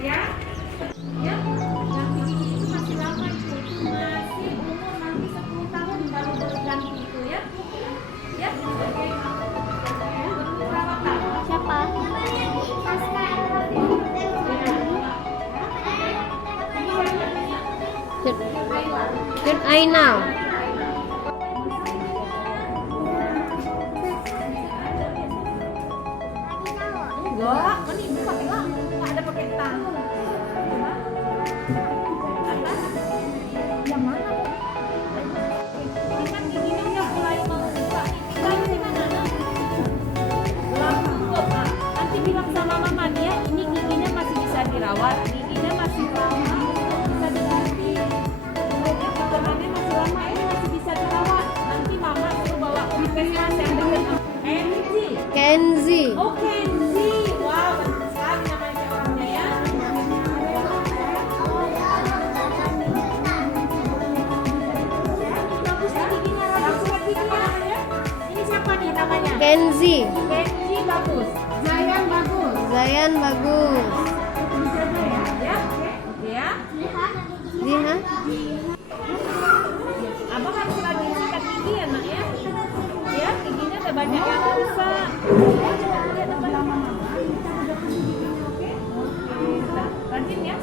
Ya, ya, yang gigi itu masih lama itu masih umur nanti 10 tahun baru berganti itu ya. Ya, oke. Perawatan. Siapa? Can I now? Enggak, kan ibu pakai lampu, nggak ada pakai tanggung. Yang mana? Ini kan giginya udah mulai mau buka nih. Tinggalnya di mana? Lampu, Pak. Nanti bilang sama mama dia, ini giginya masih bisa dirawat, giginya masih lama, bisa diganti. Kemudian potongannya masih lama, ini masih bisa dirawat. Nanti mama suruh bawa ke puskesmas yang dekat. Kenzi. Oh, Kenzi. Wow, bagus sekali namanya orangnya ya. Bagus ya giginya, bagus ya giginya. Ini siapa nih namanya? Kenzi. Kenzi bagus. Zayan bagus. Zayan bagus. Bisa aja ya, ya, oke ya. Ziha. Abang harus rajin sikat gigi ya nak ya. Ya, giginya udah banyak yang rusak. Ya, coba lihat depan mama. Oke. Oke, rajin ya.